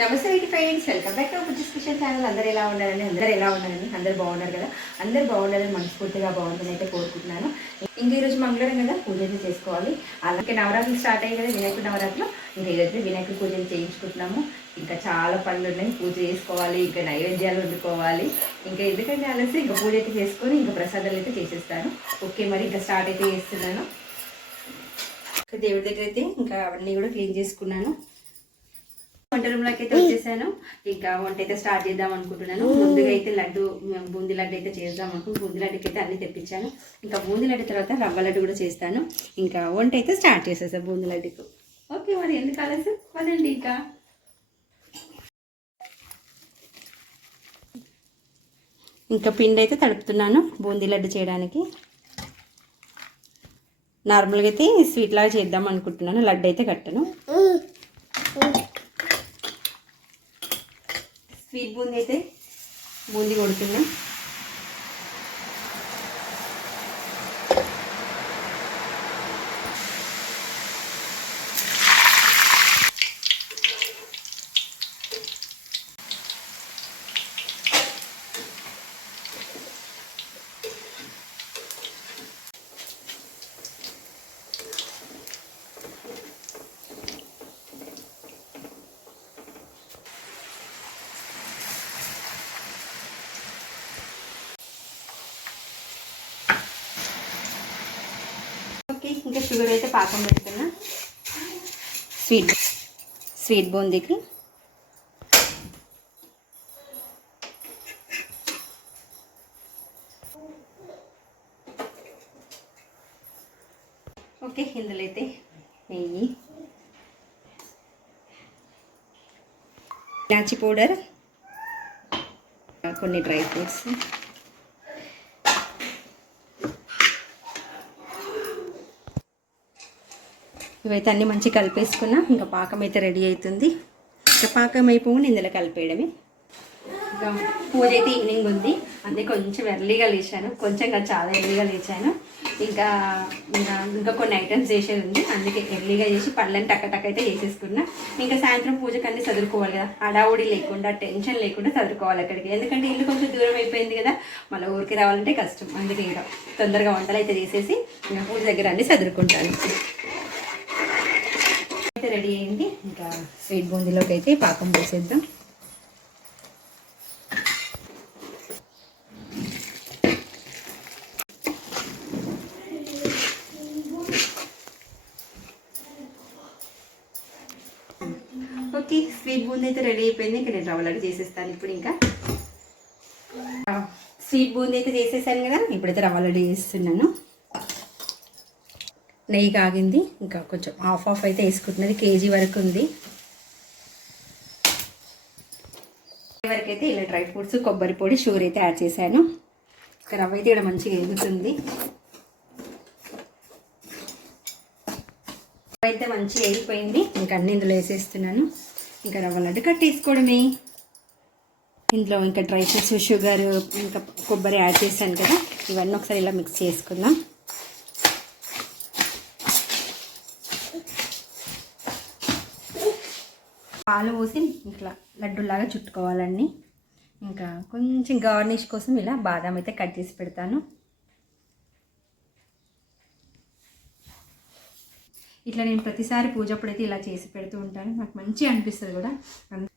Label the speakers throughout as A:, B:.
A: నమస్తే వీటి friends welcome back to Bujji's channel. అందరు ఎలా ఉన్నారని అందరు ఎలా ఉన్నారని అందరు బాగున్నారు కదా? అందరు బాగున్నారని మనస్ఫూర్తిగా బాగుందని అయితే కోరుకుంటున్నాను. ఇంక ఈరోజు మంగళవారం కదా పూజ అయితే చేసుకోవాలి. అలాగే నవరాత్రులు స్టార్ట్ అయ్యి కదా వినాయకుడు నవరాత్రులు. ఇంకా ఈరోజు వినాయకుడు పూజలు చేయించుకుంటున్నాము. ఇంకా చాలా పనులు ఉన్నాయి. పూజ చేసుకోవాలి ఇంకా నైవేద్యాలు వండుకోవాలి. ఇంకా ఎందుకంటే అనేసి ఇంకా పూజ అయితే చేసుకొని ఇంకా ప్రసాదాలు అయితే చేసేస్తాను. ఓకే మరి ఇంకా స్టార్ట్ అయితే చేస్తున్నాను. ఇంకా దేవుడి దగ్గర అయితే ఇంకా అవన్నీ కూడా క్లీన్ చేసుకున్నాను. వంట రూమ్లోకి అయితే వచ్చేసాను. ఇంకా వంట అయితే స్టార్ట్ చేద్దాం అనుకుంటున్నాను. ముందుగా అయితే లడ్డు బూందీ లడ్డు అయితే చేద్దాం అనుకుంటున్నాను బూందీ లడ్డుకి అయితే అన్ని తెప్పించాను. ఇంకా బూందీ లడ్డు తర్వాత రవ్వ లడ్డు కూడా చేస్తాను. ఇంకా వంట అయితే స్టార్ట్ చేసేసాను బూందీ లడ్డుకు. ఓకే మరి ఎందుకు ఆలస్యం? పదండి ఇంకా. ఇంకా పిండి అయితే తడుపుతున్నాను బూందీ లడ్డు చేయడానికి. నార్మల్గా అయితే స్వీట్ లాగా చేద్దాం అనుకుంటున్నాను. లడ్డు అయితే కట్టను స్వీట్ బూందీ అయితే బూందీ కొడుతున్నాం ఓకే ఇంకా షుగర్ అయితే పాకం పెడుతున్నా. స్వీట్ స్వీట్ బూందీకి ఓకే ఇందులో అయితే నెయ్యి. ఇలాచి పౌడర్. కొన్ని డ్రై ఫ్రూట్స్. ఇవైతే అన్నీ మంచిగా కలిపేసుకున్నా. ఇంకా పాకం అయితే రెడీ అవుతుంది. ఇంకా పాకం అయిపోయి ఇందులో కలిపేయడమే. ఇంకా పూజ అయితే ఈవినింగ్ ఉంది. అందుకే కొంచెం ఎర్లీగా లేచాను. కొంచెం చాలా ఎర్లీగా లేచాను. ఇంకా ఇంకా ఇంకా కొన్ని ఐటమ్స్ చేసేది ఉంది. అందుకే ఎర్లీగా చేసి పళ్ళని టక్క టక్ అయితే చేసేసుకున్నా. ఇంకా సాయంత్రం పూజకు అన్ని చదువుకోవాలి కదా. అడావుడి లేకుండా టెన్షన్ లేకుండా చదువుకోవాలి అక్కడికి. ఎందుకంటే ఇల్లు కొంచెం దూరం అయిపోయింది కదా. మళ్ళీ ఊరికి రావాలంటే కష్టం. అందుకే ఇంకా తొందరగా వంటలు అయితే చేసేసి ఇంకా పూజ దగ్గర అన్ని చదువుకుంటాను రెడీ అయింది. ఇంకా స్వీట్ బూందీలోకి అయితే పాకం పోసేద్దాం ఓకే స్వీట్ బూందీ అయితే రెడీ అయిపోయింది. ఇంకా నేను రవ్వ లడ్డు చేసేస్తాను ఇప్పుడు ఇంకా. స్వీట్ బూందీ అయితే చేసేసాను కదా ఇప్పుడైతే రవ్వ లడ్డు చేస్తున్నాను. నెయ్యి కాగింది. ఇంకా కొంచెం హాఫ్ హాఫ్ అయితే వేసుకుంటున్నది. కేజీ వరకు ఉంది. వరకు అయితే ఇలా డ్రై ఫ్రూట్స్ కొబ్బరి పొడి షుగర్ అయితే యాడ్ చేశాను. ఇంకా రవ్వ అయితే ఇక్కడ మంచిగా ఎగుతుంది రవ్వ అయితే మంచిగా ఎగిపోయింది ఇంకా అన్ని ఇందులో వేసేస్తున్నాను. ఇంకా రవ్వ లడ్డు కట్టేసుకోవడమే ఇందులో ఇంకా డ్రై ఫ్రూట్స్ షుగర్ ఇంకా కొబ్బరి యాడ్ చేశాను కదా. ఇవన్నీ ఒకసారి ఇలా మిక్స్ చేసుకుందాం. పాలు పోసి ఇట్లా లడ్డూలాగా చుట్టుకోవాలండి ఇంకా కొంచెం గార్నిష్ కోసం ఇలా బాదం అయితే కట్ చేసి పెడతాను. ఇట్లా నేను ప్రతిసారి పూజ అప్పుడైతే ఇలా చేసి పెడుతూ ఉంటాను. నాకు మంచిగా అనిపిస్తుంది కూడా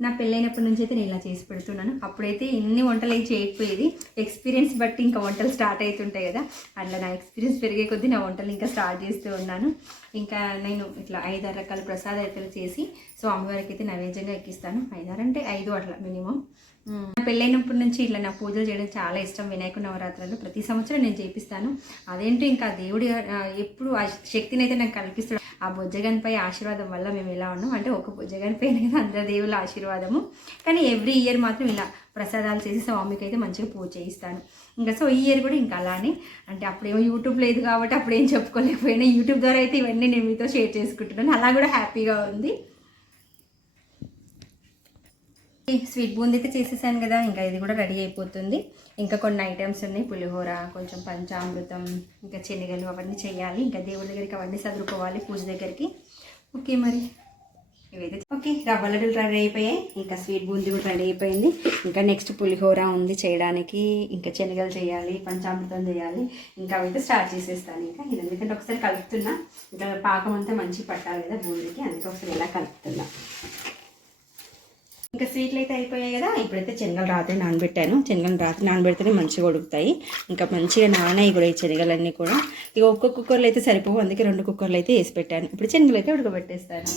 A: నా పెళ్ళైనప్పటి నుంచి అయితే నేను ఇలా చేసి పెడుతున్నాను. అప్పుడైతే ఎన్ని వంటలు అయితే చేయకపోయేది ఎక్స్పీరియన్స్ బట్టి ఇంకా వంటలు స్టార్ట్ అవుతుంటాయి కదా. అట్లా నా ఎక్స్పీరియన్స్ పెరిగే కొద్దీ నా వంటలు ఇంకా స్టార్ట్ చేస్తూ ఉన్నాను. ఇంకా నేను ఇట్లా ఐదారు రకాల ప్రసాదాలు చేసి సో అమ్మవారికి అయితే నైవేద్యంగా ఎక్కిస్తాను. ఐదారు అంటే ఐదు అట్లా మినిమం. నా పెళ్ళైనప్పటి నుంచి ఇట్లా నా పూజలు చేయడం చాలా ఇష్టం. వినాయక నవరాత్రులు ప్రతి సంవత్సరం నేను చేపిస్తాను. అదేంటో ఇంకా దేవుడి ఎప్పుడు ఆ శక్తిని అయితే నాకు కల్పిస్తాడు ఆ బొజ్జగన్పై ఆశీర్వాదం వల్ల మేము ఎలా ఉన్నాం అంటే ఒక బొజ్జగన్పై కదా అందరి దేవుల ఆశీర్వాదము. కానీ ఎవ్రీ ఇయర్ మాత్రం ఇలా ప్రసాదాలు చేసి స్వామికి అయితే మంచిగా పూజ చేయిస్తాను. ఇంకా సో ఈ ఇయర్ కూడా ఇంకా అలానే. అంటే అప్పుడేమో యూట్యూబ్ లేదు కాబట్టి అప్పుడు ఏం చెప్పుకోలేకపోయినా యూట్యూబ్ ద్వారా అయితే ఇవన్నీ నేను మీతో షేర్ చేసుకుంటున్నాను. అలా కూడా హ్యాపీగా ఉంది. స్వీట్ బూందీ అయితే చేసేసాను కదా ఇంకా ఇది కూడా రెడీ అయిపోతుంది. ఇంకా కొన్ని ఐటమ్స్ ఉన్నాయి. పులిహోర కొంచెం పంచామృతం ఇంకా శనగలు అవన్నీ చేయాలి. ఇంకా దేవుడి దగ్గరికి అవన్నీ చదువుకోవాలి పూజ దగ్గరికి. ఓకే మరి. ఇవైతే ఓకే రవ్వ లడ్డూలు రెడీ అయిపోయాయి. ఇంకా స్వీట్ బూందీ కూడా రెడీ అయిపోయింది. ఇంకా నెక్స్ట్ పులిహోర ఉంది చేయడానికి. ఇంకా శనగలు చేయాలి పంచామృతం చేయాలి. ఇంకా అవైతే స్టార్ట్ చేసేస్తాను ఇంకా. ఇది ఎందుకంటే ఒకసారి కలుపుతున్నా. ఇంకా పాకం అంతా మంచి పట్టాలి కదా బూందీకి. అందుకే ఒకసారి ఇలా కలుపుతున్నా. ఇంకా స్వీట్లు అయితే అయిపోయాయి కదా. ఇప్పుడైతే శనగలు రాత్రి నానబెట్టాను. శనగలు రాత్రి నానబెడితేనే మంచిగా ఉడుకుతాయి. ఇంకా మంచిగా నానాయి కూడా ఈ శనగలన్నీ కూడా. ఇక ఒక్క కుక్కర్లో అయితే సరిపోవు. అందుకే రెండు కుక్కర్లు అయితే వేసి పెట్టాను. ఇప్పుడు శనగలు అయితే ఉడకబెట్టేస్తాను.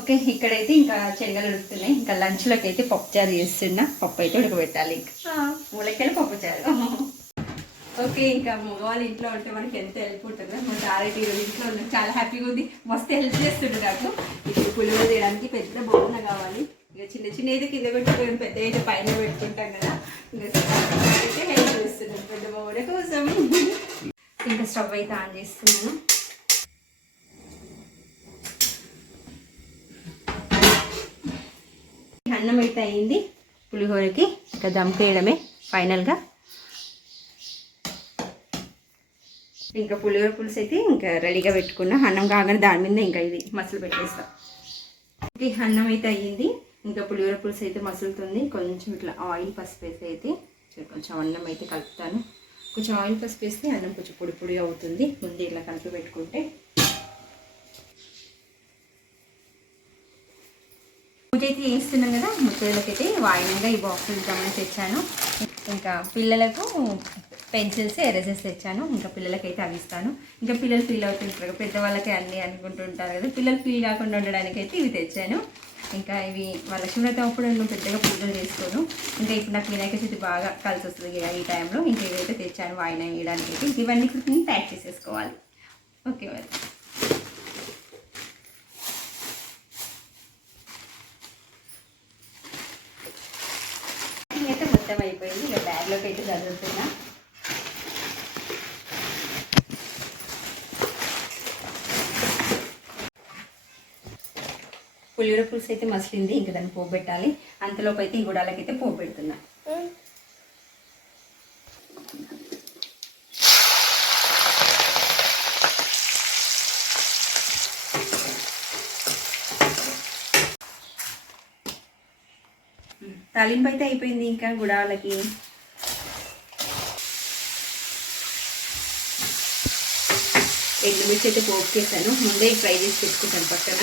A: ఓకే ఇక్కడైతే ఇంకా శనగలు ఉడుకుతున్నాయి. ఇంకా లంచ్లోకి అయితే పప్పు చారు చేస్తున్నా. పప్పు అయితే ఉడకబెట్టాలి. ఇంకా మూలకెళ్ళి పప్పు చారు ఓకే ఇంకా మగవాళ్ళు ఇంట్లో ఉంటే మనకి ఎంత హెల్ప్ ఉంటుందో. మన ఆరైతే ఈరోజు ఇంట్లో ఉన్నాం చాలా హ్యాపీగా ఉంది. మస్తు హెల్ప్ చేస్తుండే నాకు. ఇప్పుడు పులిహోర చేయడానికి పెద్ద బొమ్మన కావాలి. ఇక చిన్న చిన్న అయితే కింద పెట్టుకోవడం పెద్ద అయితే పైన పెట్టుకుంటాం కదా. ఇంకా అయితే హెల్ప్ చేస్తున్నాం పెద్ద బొమ్మల కోసం. ఇంకా స్టవ్ అయితే ఆన్ చేస్తున్నాను. అన్నం అయితే అయింది. పులిహోరకి ఇంకా దమ్ వేయడమే ఫైనల్గా ఇంకా పులిహోర పులుసు అయితే ఇంకా రెడీగా పెట్టుకున్నా. అన్నం కాగానే దాని మీద ఇంకా ఇది మసలు పెట్టేస్తా. ఇది అన్నం అయితే అయ్యింది. ఇంకా పులిహోర పులుసు అయితే మసులుతుంది. కొంచెం ఇట్లా ఆయిల్ పసుపు వేసి అయితే కొంచెం అన్నం అయితే కలుపుతాను. కొంచెం ఆయిల్ పసుపు వేస్తే అన్నం కొంచెం పొడి పొడి అవుతుంది. ముందు ఇట్లా కలిపి పెట్టుకుంటే. పూజ అయితే చేస్తున్నాం కదా. ముత్తైదులకైతే వాయినంగా ఈ బాక్స్ ఇద్దామని తెచ్చాను. ఇంకా పిల్లలకు పెన్సిల్స్ ఎరేజెస్ తెచ్చాను. ఇంకా పిల్లలకైతే అవి ఇస్తాను. ఇంకా పిల్లలు ఫీల్ అవుతుంటారు కదా, పెద్దవాళ్ళకి అన్నీ అనుకుంటుంటారు కదా. పిల్లలు ఫీల్ కాకుండా ఉండడానికి అయితే ఇవి తెచ్చాను. ఇంకా ఇవి వాళ్ళ అప్పుడు నేను పెద్దగా పూజలు చేసుకోను. ఇంకా ఇప్పుడు నాకు వినాయక చవితి బాగా కలిసి వస్తుంది ఈ టైంలో ఇంకా ఇవైతే తెచ్చాను వాయిన వేయడానికి అయితే ఇవన్నీ ఇప్పుడు నేను ప్యాక్ చేసేసుకోవాలి. ఓకే మరి ప్యాకింగ్ అయితే మొత్తం అయిపోయింది. ఇక బ్యాగ్లోకి అయితే చదువుతున్నా. పులిహోర పులుసు అయితే మసిలింది. ఇంకా దాన్ని పోబెట్టాలి అంతలోపు అయితే ఈ గుడాలకైతే అయితే తాలింపు అయితే అయిపోయింది ఇంకా గుడాలకి. ఎండుమిర్చి అయితే పోపు చేశాను ముందే ఫ్రై చేసి పెట్టుకుంటాను పక్కన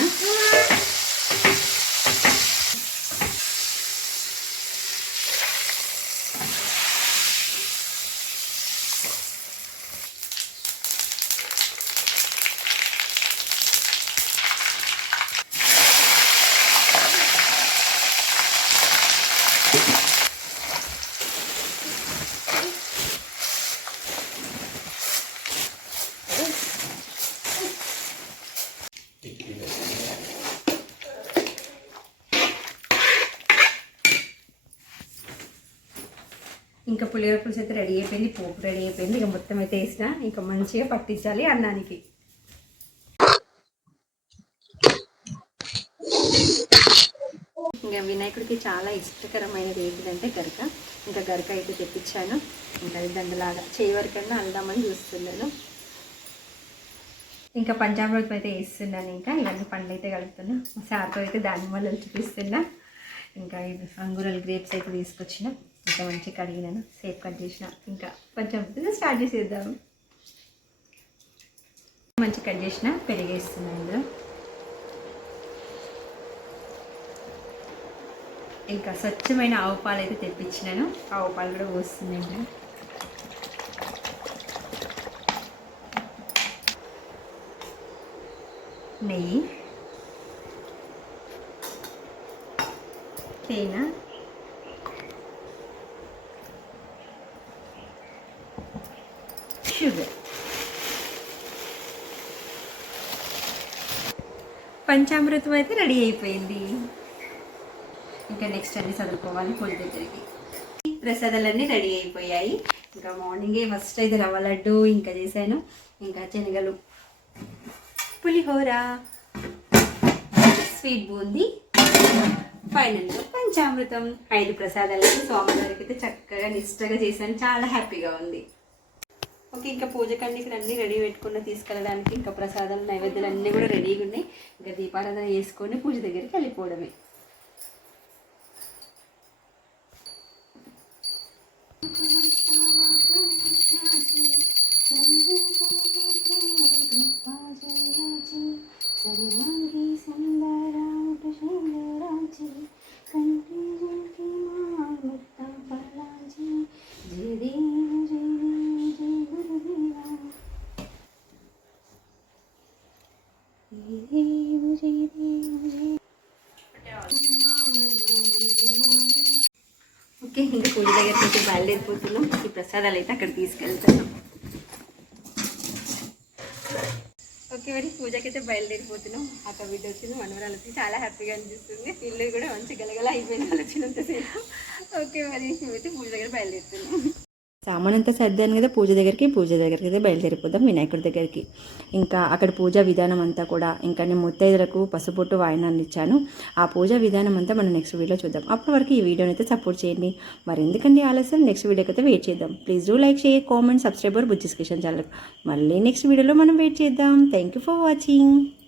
A: ఇంకా పులిహోర పులుసు అయితే రెడీ అయిపోయింది పోపు రెడీ అయిపోయింది. ఇక మొత్తం అయితే వేసిన ఇంకా మంచిగా పట్టించాలి అన్నానికి. ఇంకా వినాయకుడికి చాలా ఇష్టకరమైనది ఏంటిదంటే గరక. ఇంకా గరక అయితే తెప్పించాను. ఇంకా దండలాగా చేయి వరకన్నా అల్దామని చూస్తున్నాను. ఇంకా పంచామృతం అయితే వేస్తున్నాను ఇంకా. ఇవన్నీ పండ్లు అయితే కలుపుతున్నా. మా సార్తో అయితే దానిమ్మలు చూపిస్తున్నా ఇంకా అంగురల్ గ్రేప్స్ అయితే తీసుకొచ్చిన. ఇంకా మంచిగా కడిగినాను. సేఫ్ కట్ చేసిన. ఇంకా కొంచెం స్టార్ట్ చేసేద్దాం. మంచి కట్ చేసిన పెరిగేస్తున్నాను ఇందులో. ఇంకా స్వచ్ఛమైన ఆవు పాలు అయితే తెప్పించినాను. ఆవు పాలు కూడా పోస్తున్నాను నెయ్యి. తేనె షుగర్ పంచామృతం అయితే రెడీ అయిపోయింది. ఇంకా నెక్స్ట్ అన్ని చదువుకోవాలి పొలి దగ్గరికి ప్రసాదాలన్నీ రెడీ అయిపోయాయి. ఇంకా మార్నింగే ఫస్ట్ అయితే రవ్వ లడ్డు ఇంకా చేశాను. ఇంకా శనగలు పులిహోర స్వీట్ బూందీ ఫైనల్గా పంచామృతం. ఐదు ప్రసాదాలకి సోమవారికి అయితే చక్కగా నిష్టగా చేశాను. చాలా హ్యాపీగా ఉంది. ఓకే ఇంకా పూజకండి ఇక్కడ అన్ని రెడీ పెట్టుకున్న తీసుకెళ్ళడానికి ఇంకా ప్రసాదాలు నైవేద్యాలు అన్నీ కూడా రెడీగా ఉన్నాయి. ఇంకా దీపారాధన చేసుకొని పూజ దగ్గరికి వెళ్ళిపోవడమే. ఓకే ఇంకా పూజ దగ్గర నుంచి బయలుదేరిపోతున్నాం. ఈ ప్రసాదాలు అయితే అక్కడ తీసుకెళ్తున్నాం ఓకే మరి పూజకి అయితే బయలుదేరిపోతున్నాం. అక్క బిడ్డ వచ్చింది వచ్చి చాలా హ్యాపీగా అనిపిస్తుంది. ఇల్లు కూడా మంచి గలగల అయిపోయింది వాళ్ళు వచ్చినంతసేపు ఓకే మరి మేమైతే పూజ దగ్గర బయలుదేరుతున్నాం.
B: సామాన్ అంతా సర్దాను కదా పూజ దగ్గరికి పూజ దగ్గరికి అయితే బయలుదేరిపోదాం వినాయకుడి దగ్గరికి. ఇంకా అక్కడ పూజ విధానం అంతా కూడా ఇంకా నేను ముత్తైదులకు పసుపొట్టు వాయినాన్ని ఇచ్చాను. ఆ పూజ విధానం అంతా మనం నెక్స్ట్ వీడియో చూద్దాం. అప్పటి వరకు ఈ వీడియోని అయితే సపోర్ట్ చేయండి. మరి ఎందుకండి ఆలస్యం? నెక్స్ట్ వీడియోకి అయితే వెయిట్ చేద్దాం. Please do like share comment subscriber Bujji's kitchen channel మళ్ళీ నెక్స్ట్ వీడియోలో మనం వెయిట్ చేద్దాం. Thank you for watching